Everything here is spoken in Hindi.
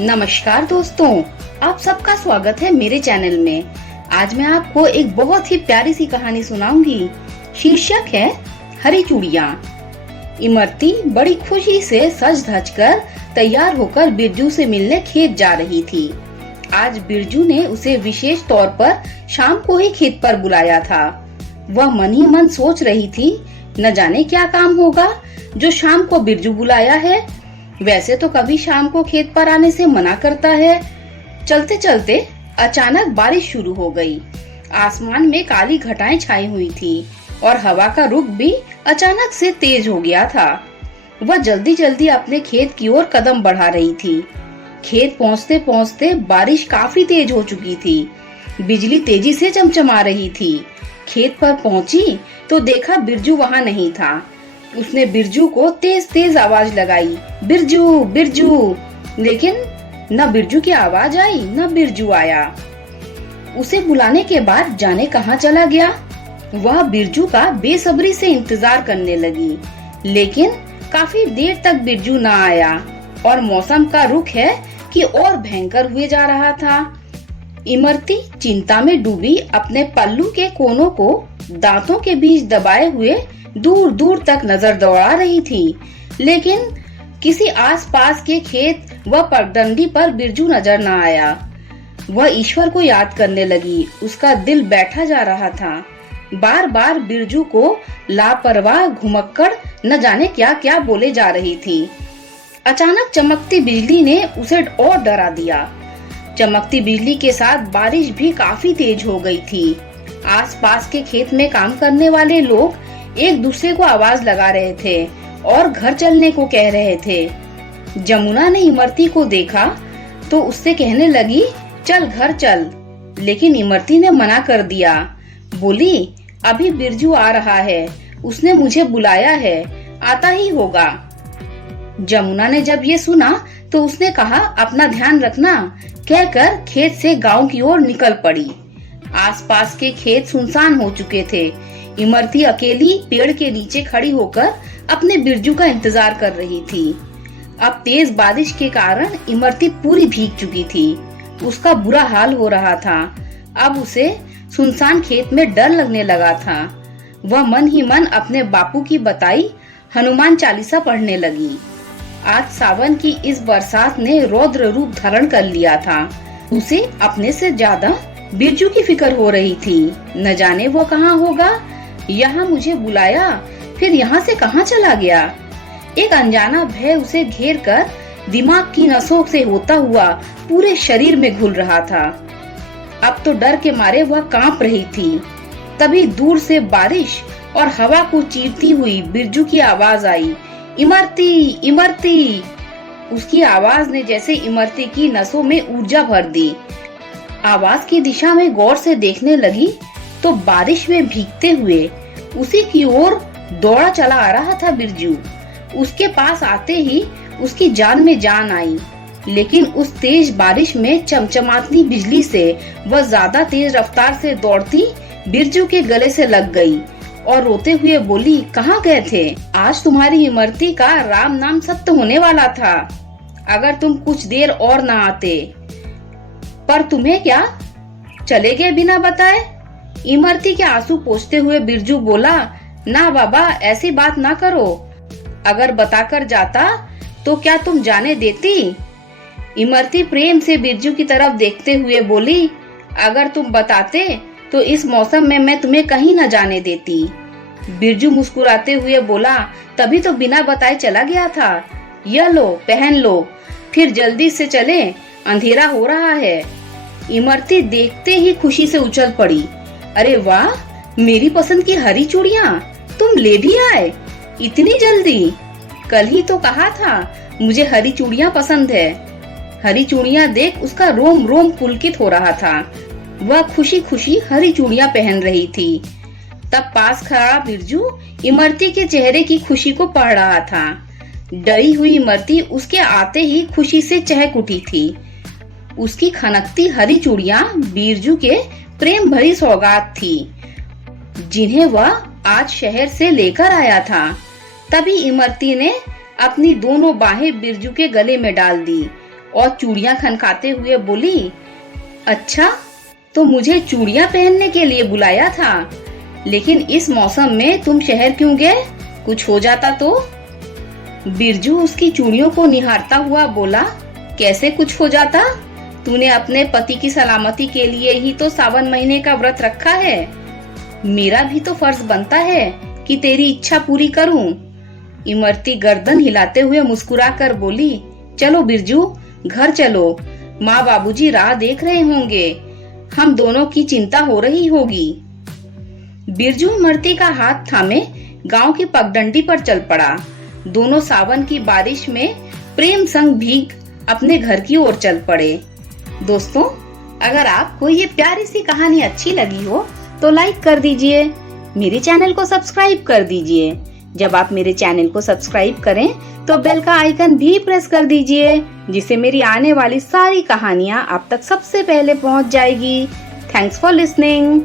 नमस्कार दोस्तों, आप सबका स्वागत है मेरे चैनल में। आज मैं आपको एक बहुत ही प्यारी सी कहानी सुनाऊंगी। शीर्षक है हरी चूड़ियाँ। इमरती बड़ी खुशी से सज धज कर तैयार होकर बिरजू से मिलने खेत जा रही थी। आज बिरजू ने उसे विशेष तौर पर शाम को ही खेत पर बुलाया था। वह मन ही मन सोच रही थी, न जाने क्या काम होगा जो शाम को बिरजू बुलाया है। वैसे तो कभी शाम को खेत पर आने से मना करता है। चलते चलते अचानक बारिश शुरू हो गई। आसमान में काली घटाएं छाई हुई थी और हवा का रुख भी अचानक से तेज हो गया था। वह जल्दी जल्दी अपने खेत की ओर कदम बढ़ा रही थी। खेत पहुंचते पहुंचते बारिश काफी तेज हो चुकी थी। बिजली तेजी से चमचमा रही थी। खेत पर पहुंची तो देखा बिरजू वहां नहीं था। उसने बिरजू को तेज तेज आवाज लगाई, बिरजू बिरजू, लेकिन न बिरजू की आवाज आई न बिरजू आया। उसे बुलाने के बाद जाने कहाँ चला गया। वह बिरजू का बेसब्री से इंतजार करने लगी, लेकिन काफी देर तक बिरजू न आया और मौसम का रुख है कि और भयंकर हुए जा रहा था। इमरती चिंता में डूबी अपने पल्लू के कोनों को दांतों के बीच दबाए हुए दूर दूर तक नजर दौड़ा रही थी, लेकिन किसी आसपास के खेत व पगडंडी पर बिरजू नजर न आया। वह ईश्वर को याद करने लगी। उसका दिल बैठा जा रहा था। बार बार बिरजू को लापरवाह घुमक्कड़ न जाने क्या क्या बोले जा रही थी। अचानक चमकती बिजली ने उसे और डरा दिया। चमकती बिजली के साथ बारिश भी काफी तेज हो गई थी। आसपास के खेत में काम करने वाले लोग एक दूसरे को आवाज लगा रहे थे और घर चलने को कह रहे थे। जमुना ने इमरती को देखा तो उससे कहने लगी, चल घर चल, लेकिन इमरती ने मना कर दिया। बोली, अभी बिरजू आ रहा है, उसने मुझे बुलाया है, आता ही होगा। जमुना ने जब ये सुना तो उसने कहा, अपना ध्यान रखना, कहकर खेत से गांव की ओर निकल पड़ी। आसपास के खेत सुनसान हो चुके थे। इमरती अकेली पेड़ के नीचे खड़ी होकर अपने बिरजू का इंतजार कर रही थी। अब तेज बारिश के कारण इमरती पूरी भीग चुकी थी। उसका बुरा हाल हो रहा था। अब उसे सुनसान खेत में डर लगने लगा था। वह मन ही मन अपने बापू की बताई हनुमान चालीसा पढ़ने लगी। आज सावन की इस बरसात ने रौद्र रूप धारण कर लिया था। उसे अपने से ज्यादा बिरजू की फिक्र हो रही थी। न जाने वो कहाँ होगा। यहाँ मुझे बुलाया, फिर यहाँ से कहाँ चला गया। एक अनजाना भय उसे घेर कर दिमाग की नसों से होता हुआ पूरे शरीर में घुल रहा था। अब तो डर के मारे वह कांप रही थी। तभी दूर से बारिश और हवा को चीरती हुई बिरजू की आवाज आई, इमरती इमरती। उसकी आवाज ने जैसे इमरती की नसों में ऊर्जा भर दी। आवाज की दिशा में गौर से देखने लगी तो बारिश में भीगते हुए उसी की ओर दौड़ा चला आ रहा था बिरजू। उसके पास आते ही उसकी जान में जान आई, लेकिन उस तेज बारिश में चमचमाती बिजली से वह ज्यादा तेज रफ्तार से दौड़ती बिरजू के गले से लग गई और रोते हुए बोली, कहाँ गए थे? आज तुम्हारी इमरती का राम नाम सत्य होने वाला था, अगर तुम कुछ देर और न आते। पर तुम्हें क्या, चले गए बिना बताए? इमरती के आंसू पोंछते हुए बिरजू बोला, ना बाबा, ऐसी बात ना करो। अगर बताकर जाता तो क्या तुम जाने देती? इमरती प्रेम से बिरजू की तरफ देखते हुए बोली, अगर तुम बताते तो इस मौसम में मैं तुम्हें कहीं न जाने देती। बिरजू मुस्कुराते हुए बोला, तभी तो बिना बताए चला गया था। यह लो, पहन लो, फिर जल्दी से चले, अंधेरा हो रहा है। इमरती देखते ही खुशी से उछल पड़ी। अरे वाह, मेरी पसंद की हरी चूड़ियाँ तुम ले भी आए इतनी जल्दी? कल ही तो कहा था मुझे हरी चूड़ियाँ पसंद है। हरी चूड़ियाँ देख उसका रोम रोम पुलकित हो रहा था। वह खुशी खुशी हरी चूड़ियाँ पहन रही थी। तब पास खड़ा बिरजू इमरती के चेहरे की खुशी को पढ़ रहा था। डरी हुई इमरती उसके आते ही खुशी से चहक उठी थी। उसकी खनकती हरी चूड़ियाँ बिरजू के प्रेम भरी सौगात थी, जिन्हें वह आज शहर से लेकर आया था। तभी इमरती ने अपनी दोनों बाहें बिरजू के गले में डाल दी और चूड़ियां खनकाते हुए बोली, अच्छा, तो मुझे चूड़ियां पहनने के लिए बुलाया था, लेकिन इस मौसम में तुम शहर क्यों गए? कुछ हो जाता तो? बिरजू उसकी चूड़ियों को निहारता हुआ बोला, कैसे कुछ हो जाता? तूने अपने पति की सलामती के लिए ही तो सावन महीने का व्रत रखा है। मेरा भी तो फर्ज बनता है कि तेरी इच्छा पूरी करूं। इमरती गर्दन हिलाते हुए मुस्कुराकर बोली, चलो बिरजू, घर चलो, माँ बाबूजी राह देख रहे होंगे, हम दोनों की चिंता हो रही होगी। बिरजू इमरती का हाथ थामे गांव की पगडंडी पर चल पड़ा। दोनों सावन की बारिश में प्रेम संग भीग अपने घर की ओर चल पड़े। दोस्तों, अगर आपको ये प्यारी सी कहानी अच्छी लगी हो तो लाइक कर दीजिए, मेरे चैनल को सब्सक्राइब कर दीजिए। जब आप मेरे चैनल को सब्सक्राइब करें तो बेल का आइकन भी प्रेस कर दीजिए, जिससे मेरी आने वाली सारी कहानियाँ आप तक सबसे पहले पहुँच जाएगी। Thanks for listening.